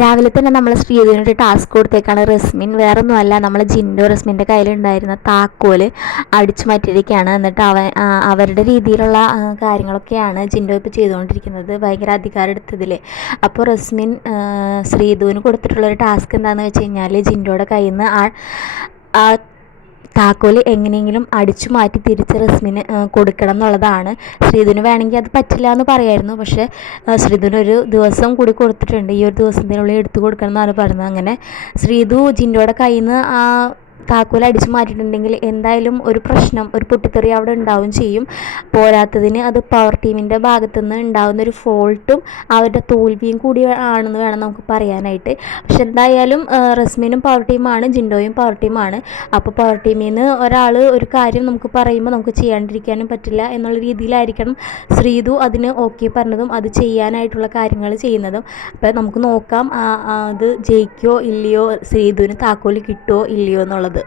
രാവിലെ തന്നെ നമ്മൾ ശ്രീധുവിനൊരു ടാസ്ക് കൊടുത്തേക്കാണ് റസ്മിൻ. വേറൊന്നുമല്ല നമ്മൾ ജിൻഡോ റസ്മിന്റെ കയ്യിലുണ്ടായിരുന്ന താക്കോൽ അടിച്ചു മാറ്റിയിരിക്കുകയാണ്. എന്നിട്ട് അവ അവരുടെ രീതിയിലുള്ള കാര്യങ്ങളൊക്കെയാണ് ജിൻഡോ ഇപ്പോൾ ചെയ്തുകൊണ്ടിരിക്കുന്നത്. ഭയങ്കര അധികാരം എടുത്തതിൽ അപ്പോൾ റസ്മിൻ ശ്രീധുവിന് കൊടുത്തിട്ടുള്ളൊരു ടാസ്ക് എന്താണെന്ന് വെച്ച് കഴിഞ്ഞാൽ ജിൻഡോയുടെ കയ്യിൽ നിന്ന് ആ താക്കോൽ എങ്ങനെയെങ്കിലും അടിച്ചു മാറ്റി തിരിച്ച് റസ്മിന് കൊടുക്കണം എന്നുള്ളതാണ്. ശ്രീധുന് വേണമെങ്കിൽ അത് പറ്റില്ല എന്ന് പറയായിരുന്നു. പക്ഷേ ശ്രീധുന് ഒരു ദിവസം കൂടി കൊടുത്തിട്ടുണ്ട്. ഈ ഒരു ദിവസത്തിനുള്ളിൽ എടുത്തു കൊടുക്കണം എന്നാണ് പറയുന്നത് അങ്ങനെ ശ്രീധു ജിൻഡോയുടെ കയ്യിൽ നിന്ന് ആ താക്കോൽ അടിച്ചു മാറ്റിയിട്ടുണ്ടെങ്കിൽ എന്തായാലും ഒരു പ്രശ്നം ഒരു പൊട്ടിത്തെറി അവിടെ ഉണ്ടാവും ചെയ്യും. പോരാത്തതിന് അത് പവർ ടീമിന്റെ ഭാഗത്തു നിന്ന് ഉണ്ടാകുന്ന ഒരു ഫോൾട്ടും അവരുടെ തോൽവിയും കൂടി ആണെന്ന് വേണം നമുക്ക് പറയാനായിട്ട്. പക്ഷെ എന്തായാലും റസ്മിനും പവർ ടീമാണ് ജിൻഡോയും പവർ ടീമാണ് അപ്പോൾ പവർ ടീമിൽ നിന്ന് ഒരാൾ ഒരു കാര്യം നമുക്ക് പറയുമ്പോൾ നമുക്ക് ചെയ്യാണ്ടിരിക്കാനും പറ്റില്ല എന്നുള്ള രീതിയിലായിരിക്കണം ശ്രീതു അതിന് ഓക്കെ പറഞ്ഞതും അത് ചെയ്യാനായിട്ടുള്ള കാര്യങ്ങൾ ചെയ്യുന്നതും. അപ്പോൾ നമുക്ക് നോക്കാം അത് ജയിക്കോ ഇല്ലയോ ശ്രീതുവിന് താക്കോൽ കിട്ടുമോ ഇല്ലയോ എന്നുള്ളത്. അത്